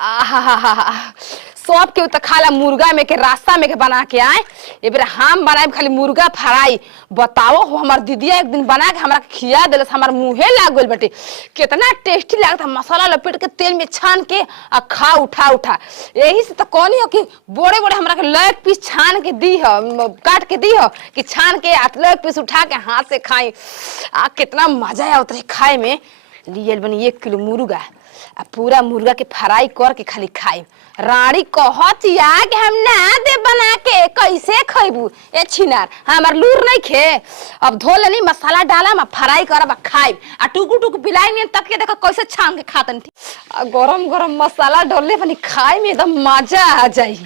आहा सब के तो खाला मुर्गा में के रास्ता में के बना के आए ए बेर हम बनाए खाली मुर्गा फ्राई। बताओ हो हमार दीदिया एक दिन बना के हमरा खिया देलस, हमार मुंहे लाग गइल बेटे। कितना टेस्टी लागता, मसाला लपेट के तेल में छान के आ खा उठा। यही से तो कहनी हो कि बड़े बड़े हमरा के लेग पीस छान के दी हो, काट के दी हो कि छान के लेग पीस उठा के हाथ से खाई। कितना मजा आवत रहे खाए में। लियल बनी 1 किलो मुर्गा आ पूरा मुर्गा के फ्राई करके खाली खाई। रानी कहतिया कि हम ना दे बना के कैसे खइबू ए छिनार, हमार लूर नहीं खे। अब धो लेनी मसाला डाला मैं फ्राई करब खाइब आ टुकु बिलाई में तक के देखो कैसे छान के खातन थी। गरम गरम मसाला डालले बनी खाए में एकदम मजा आ जाई।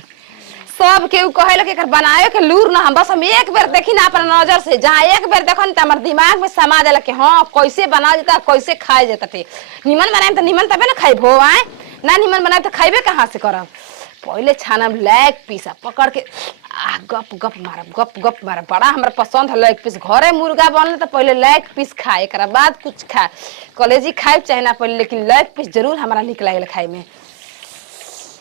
सब के कहे लगे बनाए के लूर ना, हम बस हम एक बेर देखी ना अपन नजर से, जहाँ एक बेर देखो तो हमारे दिमाग में समा जाला कि हाँ कैसे बना जाता कैसे खाए जाता थे। निमन बनाए तो निमन तबे ना खाइब हो आए ना, निमन बनाए तो खाइबे कहाँ से करब। पहले छानब लेग पीस पकड़ के गप गप मारब। बड़ा हमरा पसंद है लेग पीस। घरे मुर्गा बनले तो पहले लेग पीस खाए, एक बाद कुछ खा कलेजी खाए चाहे ना पहले, लेकिन लेग पीस जरूर हमारा निक लागल खाए में।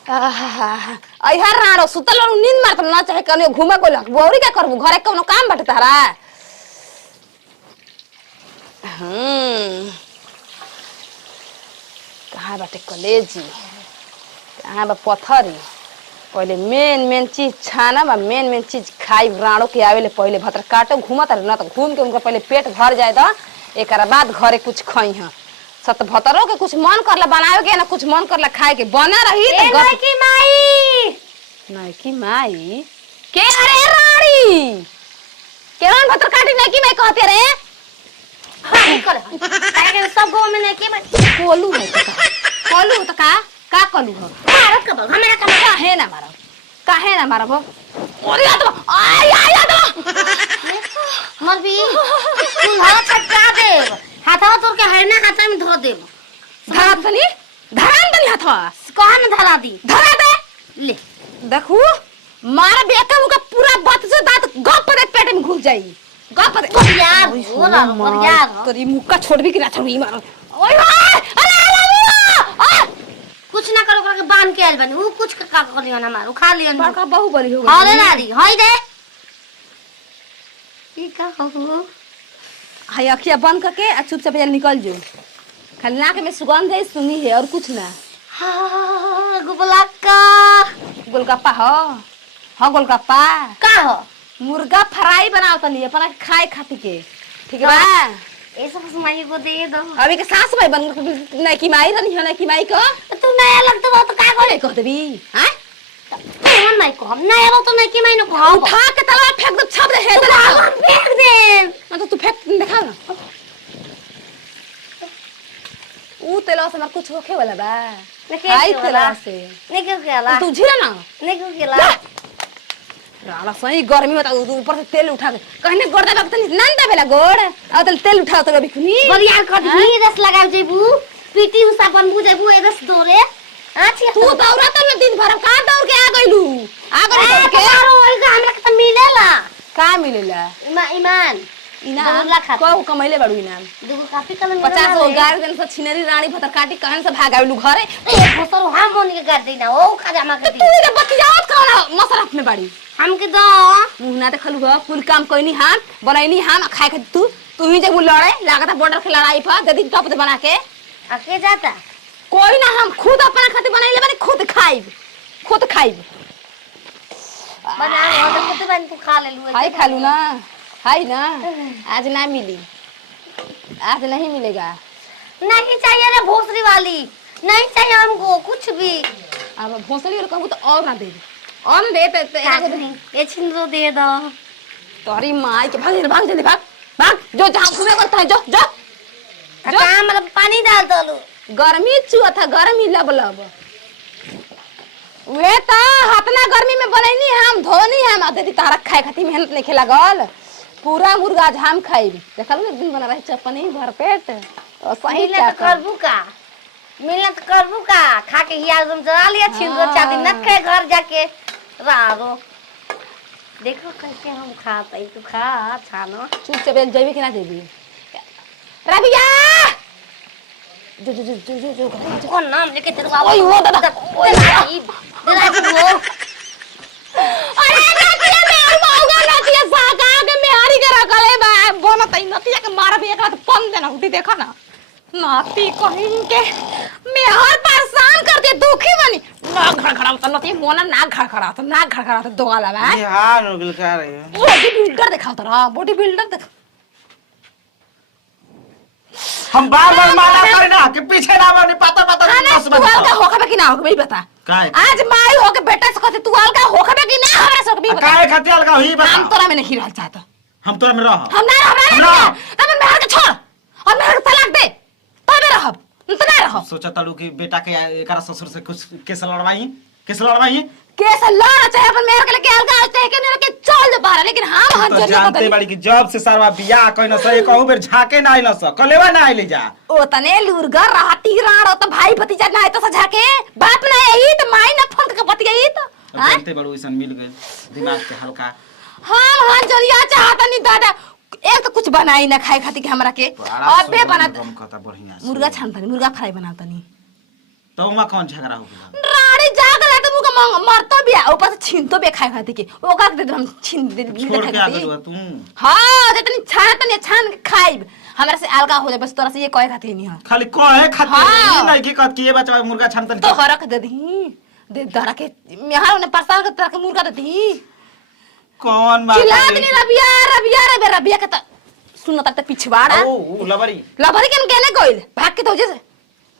यार राणो सुतल नींद मारत ना चाहे कने घूमे को बोरी क्या करबू, घरे कोनो काम बाटे तारा। कहाँ बाटे कलेजी, कहाँ बा पथरी। पहले मेन चीज छाना बा, मेन चीज खाई। राणो के आवेले पहले भतर काटो घूमत ना तो घूम के उनका पहले पेट भर जाए तो एक बाद घरे कुछ खाई। हाँ सत भतरो के कुछ मन करला बनावे के ना, कुछ मन करला खाए के बना रही तो नैकी माई के। अरे रानी केवन भतर काटी नैकी माई कहते रे। सब गांव में नैकी माई कोलू है तो कोलू तो का कोलू हो मारत कब हमरा का काहे ना मारब। ओरे आ तो आ तो मर भी तू हाथ छटका दे, हाथवा तोर के है ना हाथ में धो दे। धरा तनी हाथवा कहां न धरा दी, धरा दे ले देखू मार बेका मुका पूरा बात से दांत गप दे पेट में घुस जाई। गप दे यार बोला मर यार तेरी मुक्का छोड़बी कि ना छोड़बी मारो। ओए अरे कुछ ना करो करके बांध के आइल बनी। वो कुछ का करियो ना मारो खा लियो ना बड़का बहु बली हो गई। हां रे नारी होई दे ई का हो। हाय अखिया बंद करके आ चुपचाप निकल जो। खाली नाक में सुगंध है सुंगी है और कुछ ना। हां गोलगप्पा गोलगप्पा हो। हाँ गोलगप्पा का हो मुर्गा फ्राई बनाओ तनी अपना खाए खाती के ठीक है बा। ए सब समाई को दे दो। अभी के सास भाई बन नहीं की माई रनी है ना की माई को तू नया लगत बा तो का करे कह देबी। हां हम नहीं को हम नया लो तो नहीं की माई न को उठा के तलवा फेंक दे छप दे है तो फेंक दे मतलब तू फेंक दिखा ना। ऊ तेला से मर कुछ होखे वाला बा हाय तेला से नहीं क्यों केला तू झिला ना नहीं क्यों केला राला सही गर्मी में तो ऊपर से तेल उठा के कहने गोड़ दबा तनी नंदा बेला गोड़ आ तल तेल उठा तो अभी खुनी बरिया कर दी रस लगा जेबू पीटी उसा बन बुजेबू ए रस दोरे आछी तू दौरा त में दिन भर का दौड़ के आ गइलू आ गइल के मारो ओइ का हमरा के मिलेला का मिलेला ईमान इना को कमैले बड़ू इनाम देखो काफी कलम 50 गो गार दिन से छिनरी रानी भतर काटी कहन से भाग आइलू घरे। ए भसर हम मोन के कर देना ओ खा जामा के तू इधर बतियावत कौन मसर अपने बाड़ी हम के दो मुंह ना देखलू हो कुल काम कइनी हम बनैनी हम खाए के तू ही जब लड़े लागत बॉर्डर के लड़ाई पर जदी टप दे बना के आके जाता कोई ना हम खुद अपना खातिर बनाइले बानी खुद खाइब बना हो तो खुद बन तू खा ले लू हाय खालू ना हाय ना आज ना मिली आज नहीं मिलेगा। नहीं चाहिए रे भोसरी वाली नहीं चाहिए हमको कुछ भी। अब भोसड़ी और कहूँ तो और ना दे और दे ये छिंदो दे दो तोरी माई के भाग जो जहाँ घूमे करता है जो काम मतलब पानी डाल दो लो गर्मी चुआ था गर्मी लब वे तो हतना गर्मी में बनैनी हम धोनी हम दीदी तारा खाए खाती मेहनत नहीं खेला गल पूरा मुर्गा झाम खाई देखल एक दिन बना रहे चप्पन ही भर पेट और सही करबू का मिलत करबू का खा के हिया एकदम जला लिया छिंदो चादी न के घर जाके रारो देखो कैसे हम खाते तू खा छानो चुप चुप जेबी कि ना जेबी रबिया जो कौन नाम लेके तेरे ओए वो दादा ओए जरा वो अरे नतिया में मौगा नतिया साका के मेहारी के रखले बा बोनो तई नतिया के मार भी एकला तो पन देना उठी देखा ना नाती कहीं के मेहर परेशान कर दे दुखी बनी ना खड़खड़ा नतिया मोना ना खड़खड़ा तो दोगाला बा ये हाल हो गेल का रे बॉडी बिल्डर दिखाओ तरा बॉडी बिल्डर देख हम बार-बार माना करे ना कि पीछे ना बने पता खाना बस तू अलगा होखबे कि ना होखबे ई बता काहे? आज माई होके बेटा से कहते तू अलगा होखबे कि ना हमरा से होखबे ई बता काहे खातिर अलगा होई बता हम तोरा में नहीं रहल चाहता हम तोरा में रह हम ना रहब हमरा। तब मेहर के छोड़ और मेहर के तलाक दे तबे रहब त ना रहब सोचा तालू कि बेटा के एकरा ससुर से कुछ केस लड़वाई कैसे लड़ चाहे अपन मेहर के लेके अलगा चाहे के मेहर के चल दे बाहर लेकिन हम हन तो जरिया जानते बदल बाड़ी कि जब से सारवा बियाह कइना सही कहू बेर झाके ना आइल स कलेवा ना आइले जा ओ तने लुरगर रहती राड़ तो भाई भतीजा ना तो सजा के बाप ना यही तो माई ना फोन के बतिया यही तो हां जानते बड़ो ऐसन मिल गइल दिमाग के हल्का हम हन जरिया चाहता नहीं दादा एक तो कुछ बनाई ना खाए खातिर के हमरा के अबे बना हम कहता बढ़िया से। मुर्गा छानतनी मुर्गा फ्राई बनातनी तो उमा कौन झगड़ा हो गेल राड़ी जाग रहा तो मुका मरतो भी ऊपर से छीनतो भी खाए खातिर के ओका के दे हम छीन दे छोड़ के आ गेल तू हां जतनी छान के खाइब हमरा से अलगा हो जाए बस तोरा से ये कहे खातिर नहीं हां खाली कहे खातिर हाँ। ई नहीं कि कहत कि ये बच्चा मुर्गा छानतन तो हरक दे दी दे दरा के मेहर ने परसाल के तरह के मुर्गा दे दी कौन बात चिल्ला दनी रबिया के त सुन त पिछवाड़ा ओ लबरी लभरी के केने गइल भाग के तो जे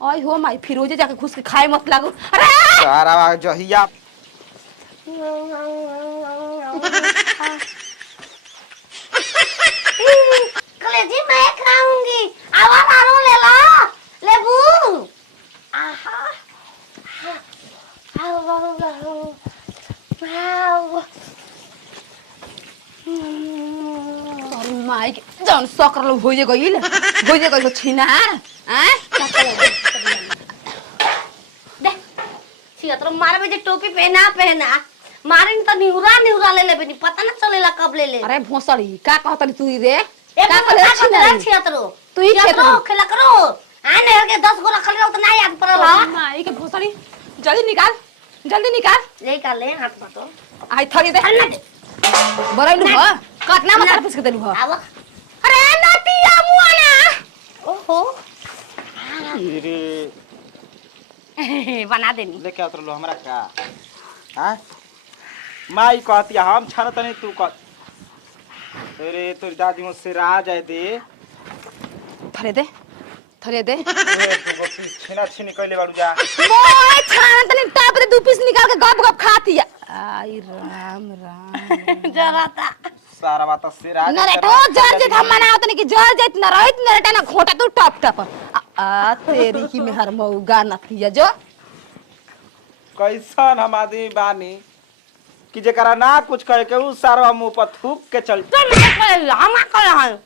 ओय हो माई फिरोजे जाके घुस के खाए मत लागो अरे सारा जहिया कलेजी मैं खाऊंगी आवा रो ले लो लेबू आहा आओ अरे माई के जौन सकरल होइए गइल छिनार हैं दे छिया तो मारे में जे टोपी पहना मारिन तो निहुरा ले लेबे नी पता ना चलेला कब ले ले अरे भोसड़ी का कहतनी तू रे एक का का छिनार छिया तो तू ही छिया खेला करो आ ने के 10 गो रखल रहो तो ना याद पड़ल अरे माई के भोसड़ी जल्दी निकाल ले का ले हाथ में तो आई थगी दे बरैलु ह कतना मसाला पीस के देलु ह आवा अरे नतिया मुआना ओहो रे बना देनी लेके आवत लो हमरा का हां माई कहती हम छानत नहीं तू कह अरे तोर दादी हो से आ जाए दे थरे दे छीना छीनी कइले बाड़ू जा मोय छान तनी टाप दे दू पीस निकाल के गप खाती आई राम जरा ता सारा बात से आ नरेटो जर जे हम मना तनी कि जर जे न रहित नरेटा ना घोटा तू टप आ तेरी की मेहर मौगा नतिया जो कैसन हम आदमी बानी कि जेकरा ना कुछ कहे के उ सारा मुंह पर थूक के चल हम कर